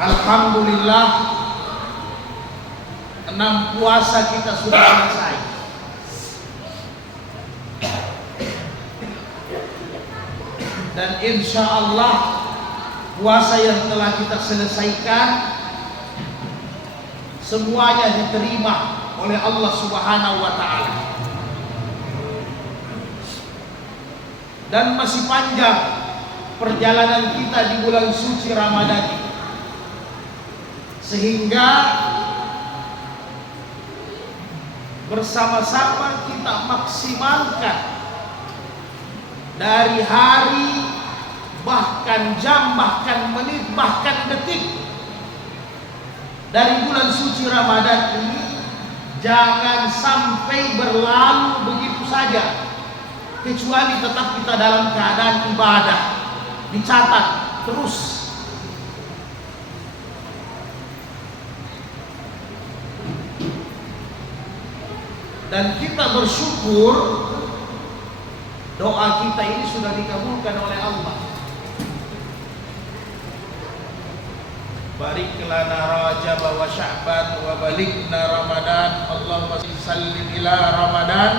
Alhamdulillah 6 puasa kita sudah selesai. Dan insya Allah puasa yang telah kita selesaikan semuanya diterima oleh Allah Subhanahu wa Ta'ala. Dan masih panjang perjalanan kita di bulan suci Ramadan ini, sehingga bersama-sama kita maksimalkan dari hari, bahkan jam, bahkan menit, bahkan detik dari bulan suci Ramadan ini. Jangan sampai berlalu begitu saja, kecuali tetap kita dalam keadaan ibadah. Dicatat terus. Dan kita bersyukur doa kita ini sudah dikabulkan oleh Allah. Barik lana Rajab wa Sya'ban wa balikna Ramadan. Allahumma sallim ila Ramadan.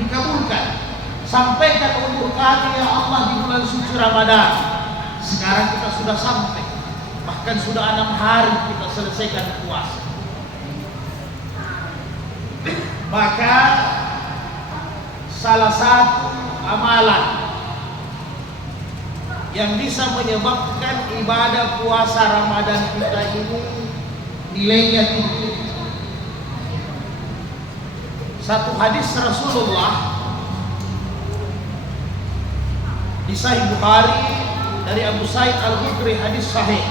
Dikabulkan. Sampaikan untuk kami ya Allah di bulan suci Ramadan. Sekarang kita sudah sampai. Bahkan sudah 6 hari kita selesaikan puasa. Maka salah satu amalan yang bisa menyebabkan ibadah puasa Ramadan kita ini nilainya tinggi. Satu hadis Rasulullah di Sahih Bukhari dari Abu Sa'id Al-Khudri, hadis sahih.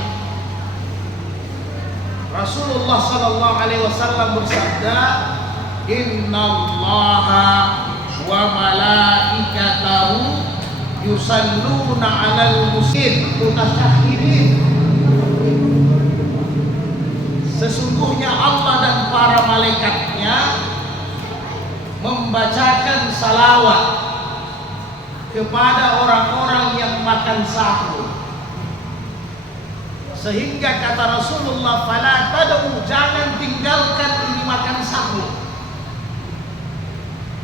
Rasulullah sallallahu alaihi wasallam bersabda, "Innallaha wa malaikatahu yusalluna 'alal muslim mutasyahhirin." Sesungguhnya Allah dan para malaikatnya membacakan salawat kepada orang-orang yang makan sahur. Sehingga kata Rasulullah, "Fala tad'u," jangan tinggalkan ini makan sahur.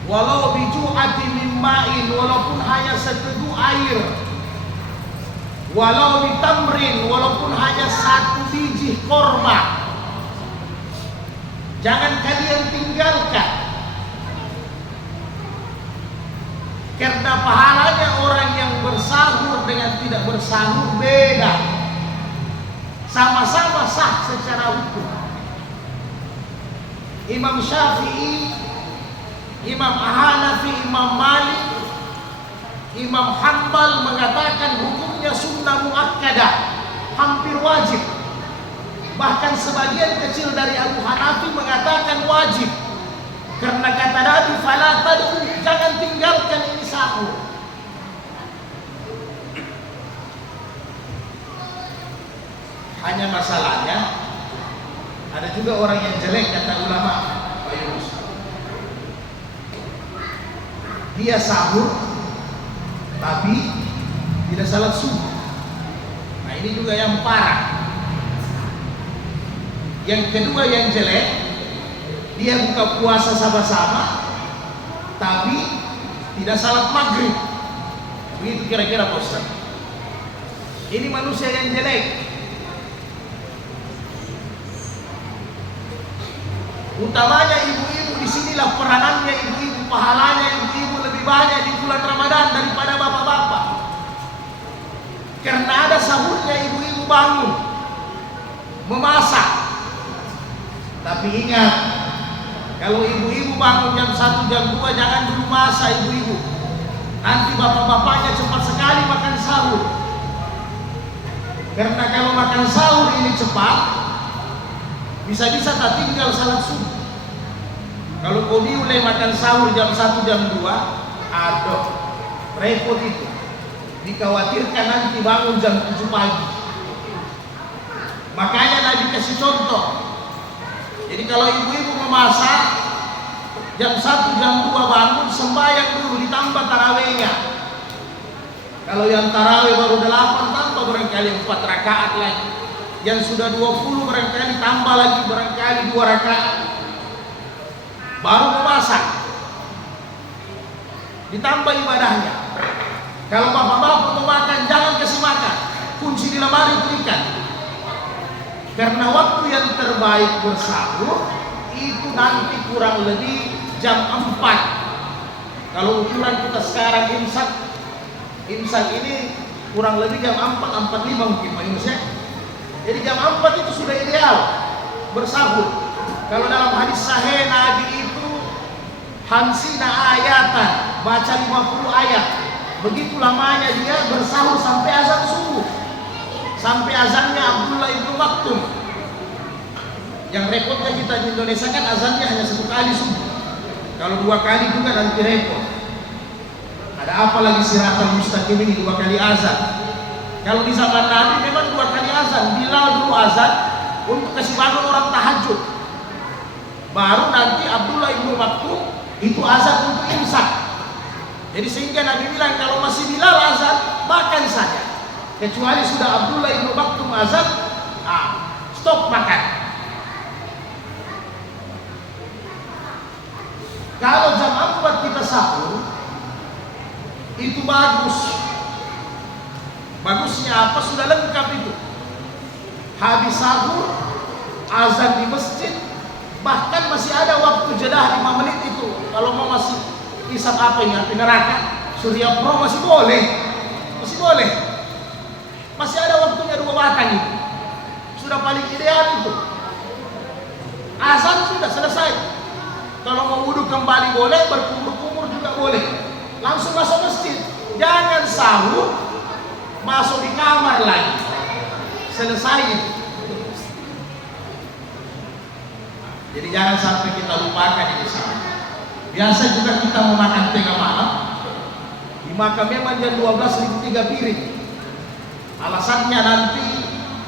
Walau biju'atin min ma'in, walaupun hanya seteguk air. Walau bitamrin, walaupun hanya 1 biji korma. Jangan kalian tinggalkan. Karena pahalanya orang yang bersahur dengan tidak bersahur beda. Sama-sama sah secara hukum. Imam Syafi'i, Imam Hanafi, Imam Malik, Imam Hanbal mengatakan hukumnya sunnah muakkadah, hampir wajib. Bahkan sebagian kecil dari Abu Hanafi mengatakan wajib. Karena kata Nabi, "Fala tad'u," jangan tinggalkan ini sahur. Hanya masalahnya ada juga orang yang jelek, kata ulama Pak Yunus. Dia sahur tapi tidak salat subuh. Nah, ini juga yang parah. Yang kedua yang jelek, dia buka puasa sama-sama tapi tidak salat maghrib. Begitu kira-kira Pak Ustaz. Ini manusia yang jelek. Utamanya ibu-ibu, disinilah peranannya ibu-ibu, pahalanya ibu-ibu lebih banyak di bulan Ramadan daripada bapak-bapak. Karena ada sahurnya ibu-ibu bangun memasak. Tapi ingat, kalau ibu-ibu bangun jam 1, jam 2, jangan dulu masak ibu-ibu. Nanti bapak-bapaknya cepat sekali makan sahur. Karena kalau makan sahur ini cepat, bisa-bisa tak tinggal salat subuh. Kalau kau mulai makan sahur jam 1, jam 2, aduh, repot itu. Dikhawatirkan nanti bangun jam 7 pagi. Makanya Nabi kasih contoh. Jadi kalau ibu-ibu memasak, jam 1, jam 2 bangun, sembahyang dulu, ditambah tarawihnya. Kalau yang tarawih baru 8, tambah barangkali 4 rakaat lagi. Yang sudah 20 barangkali tambah lagi barangkali 2 rakaat. Baru memasak. Ditambah ibadahnya. Kalau bapak-bapak mau makan, jangan kasih makan. Kunci di lemari berikan. Karena waktu yang terbaik bersahur itu nanti kurang lebih jam 4. Kalau ukuran kita sekarang imsak ini kurang lebih jam 4:45 mungkin Pak Yunus ya. Jadi jam 4 itu sudah ideal bersahur. Kalau dalam hadis sahih Nabi itu hamsina ayatan, baca 50 ayat. Begitu lamanya dia bersahur sampai azan subuh. Sampai azannya Abdullah ibnu Maktum. Yang repotnya kita di Indonesia kan azannya hanya 1 kali subuh. Kalau 2 kali juga nanti repot. Ada apa lagi siratal mustaqim ini 2 kali azan? Kalau di zaman Nabi memang 2 kali azan. Bilal dulu azan untuk kasih bangun orang tahajud. Baru nanti Abdullah ibnu Maktum itu azan untuk imsak. Jadi sehingga Nabi bilang kalau masih Bilal azan, makan saja. Kecuali sudah Abdullah ibnu Maktum azan, stop makan. Kalau jam 4 kita sahur, itu bagus. Bagusnya apa? Sudah lengkap itu. Habis sahur, azan di masjid, bahkan masih ada waktu jeda 5 menit itu. Kalau mau masih isap apa ini, api neraka, Surya Pro masih boleh. Masih boleh. Masih ada waktunya 2 batang itu. Sudah paling ideal itu. Azan sudah selesai. Kalau mau wudhu kembali boleh, berkumur-kumur juga boleh. Langsung masuk masjid. Jangan sahur, masuk di kamar lagi. Selesai itu. Jadi jangan sampai kita lupakan ini sahur. Biasa juga kita mau makan tengah malam. Dimakan memang jam 12 ribu 3 piring. Alasannya nanti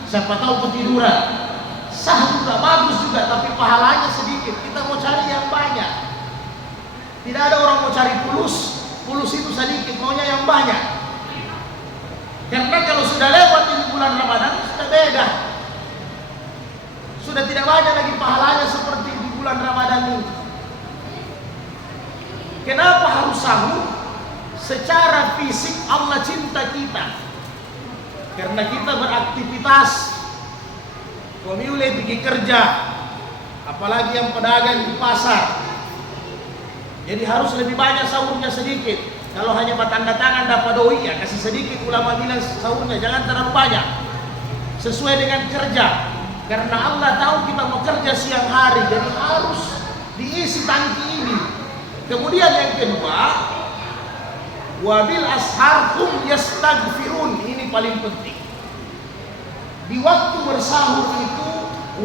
siapa tahu ketiduran. Sahur juga bagus juga, tapi pahalanya sedikit. Kita mau cari yang banyak. Tidak ada orang mau cari pulus itu sedikit, maunya yang banyak. Karena kalau sudah lewat ini bulan Ramadan sudah beda. Sudah tidak banyak lagi pahalanya seperti di bulan Ramadan ini. Kenapa harus sahur? Secara fisik Allah cinta kita. Karena kita beraktivitas. Kami mulai pergi kerja, apalagi yang pedagang di pasar. Jadi harus lebih banyak sahurnya sedikit. Kalau hanya tanda tangan dapat doi, ya kasih sedikit. Ulama bilang sahurnya jangan terlalu banyak. Sesuai dengan kerja. Karena Allah tahu kita mau kerja siang hari, jadi harus diisi tangki ini. Kemudian yang kedua, wabil ashar hum yastaghfirun. Ini paling penting. Di waktu bersahur itu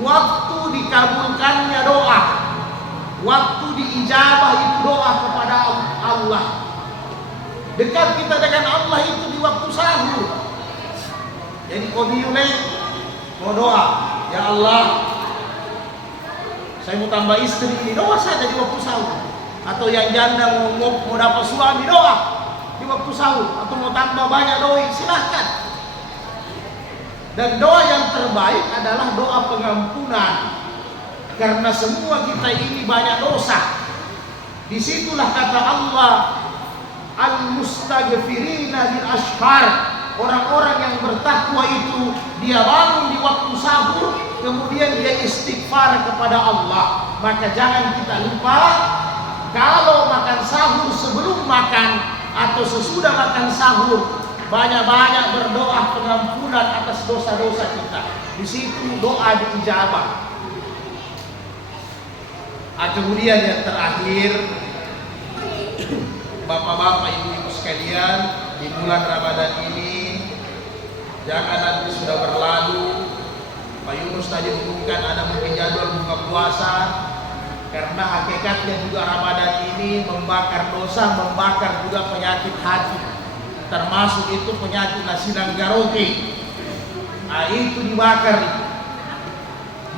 waktu dikabulkannya doa, waktu diijabah itu doa kepada Allah. Dekat kita dengan Allah itu di waktu sahur. Jadi komiune mau doa, ya Allah, saya mau tambah istri ini, doa saja di waktu sahur. Atau yang janda mau dapat suami, doa di waktu sahur. Atau mau tambah banyak doi, silahkan. Dan doa yang terbaik adalah doa pengampunan. Karena semua kita ini banyak dosa. Disitulah kata Allah, al-mustaghfirina bil ashar. Orang-orang yang bertakwa itu dia bangun di waktu sahur, kemudian dia istighfar kepada Allah. Maka jangan kita lupa, kalau makan sahur sebelum makan atau sesudah makan sahur, banyak-banyak berdoa pengampunan atas dosa-dosa kita. Di situ doa diijabah. Kemudian yang terakhir, bapak-bapak, ibu-ibu sekalian, di bulan Ramadan ini jangan nanti sudah berlalu. Pak Yunus tadi umumkan ada mungkin jadwal buka puasa. Karena hakikatnya juga Ramadan ini membakar dosa, membakar juga penyakit hati. Termasuk itu penyakit nasi dan garoke. Itu dibakar.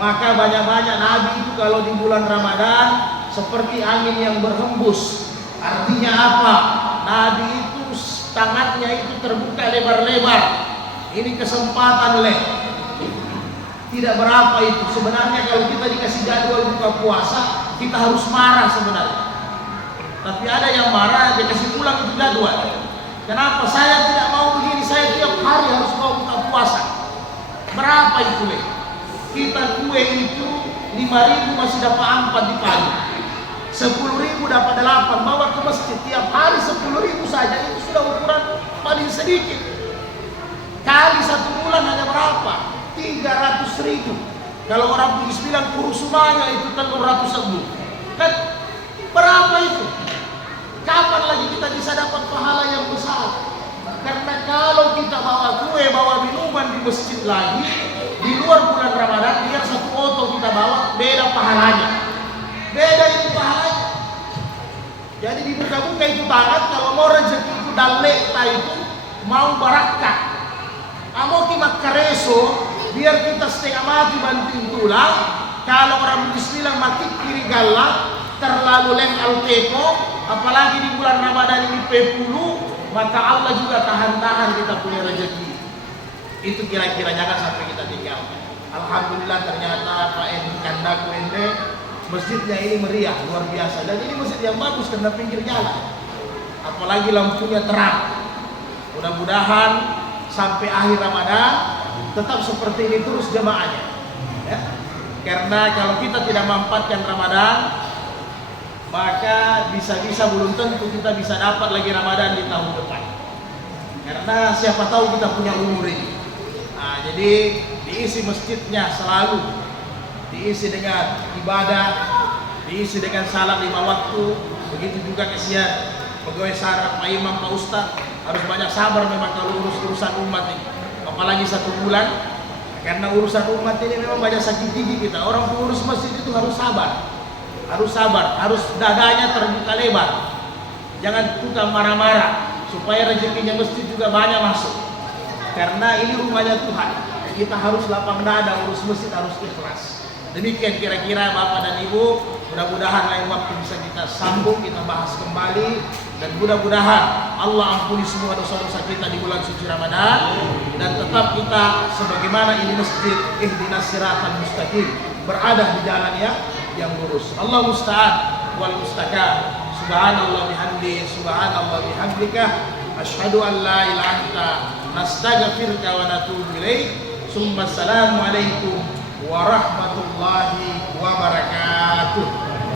Maka banyak-banyak Nabi itu kalau di bulan Ramadan seperti angin yang berhembus. Artinya apa? Nabi itu tangannya itu terbuka lebar-lebar. Ini kesempatan Tidak berapa itu. Sebenarnya kalau kita dikasih jadwal buka puasa, kita harus marah sebenarnya. Tapi ada yang marah, dia kasih pulang itu jadwal. Kenapa? Saya tidak mau begini, saya tiap hari harus mau buka puasa. Berapa itu leh? Kita kue itu 5.000 masih dapat 4 di pagi. 10.000 dapat 8, bawa ke masjid tiap hari 10.000 saja, itu sudah ukuran paling sedikit. Kali 1 bulan hanya berapa? 300.000. Kalau orang Bugis bilang kurusumanya itu 300 ribu. Kan berapa itu? Kapan lagi kita bisa dapat pahala yang besar? Karena kalau kita bawa kue, bawa minuman di masjid lagi, di luar bulan Ramadan, biar 1 oto kita bawa, beda pahalanya. Beda itu pahalanya. Jadi dibuka-buka itu tangan, kalau mau rezeki itu dalekta itu, mau barakah. Amo kimak kareso, biar kita setengah mati banting tulang. Kalau orang Bugis bilang mati kiri galak, terlalu lem altepo, apalagi di bulan Ramadan ini 10, maka Allah juga tahan-tahan kita punya rezeki. Itu kira-kira, jangan sampai kita tinggalkan. Alhamdulillah ternyata Pak Edi Kandaku Ende, masjidnya ini meriah, luar biasa. Dan ini masjid yang bagus karena pinggir jalan. Apalagi lampunya terang. Mudah-mudahan sampai akhir Ramadan tetap seperti ini terus jemaahnya. Ya. Karena kalau kita tidak memanfaatkan Ramadan, maka bisa-bisa belum tentu kita bisa dapat lagi Ramadan di tahun depan. Karena siapa tahu kita punya umur ini. Nah, jadi diisi masjidnya selalu diisi dengan ibadah, diisi dengan salat 5 waktu. Begitu juga kesian pegawai saraf, Pak Imam, Pak Ustadz harus banyak sabar memang kalau urusan umat ini. Apalagi 1 bulan, karena urusan umat ini memang banyak sakit gigi kita. Orang pengurus masjid itu harus sabar. Harus sabar, harus dadanya terbuka lebar. Jangan tukang marah-marah, supaya rezekinya masjid juga banyak masuk. Karena ini rumahnya Tuhan. Kita harus lapang dada, urus masjid harus ikhlas. Demikian kira-kira Bapak dan Ibu. Mudah-mudahan lain waktu bisa kita sambung, kita bahas kembali. Dan mudah-mudahan Allah ampuni semua dosa-dosa kita di bulan suci Ramadan. Dan tetap kita sebagaimana ini masjid, ihdinas siratal mustaqim, berada di jalan yang lurus. Allah musta'an wal mustaqam. Subhanallah bihamdi, subhanallah bihamdika, asyhadu an la ilaha illa anta, nastaghfiruka wa natubu ilaik. Assalamualaikum warahmatullahi wabarakatuh.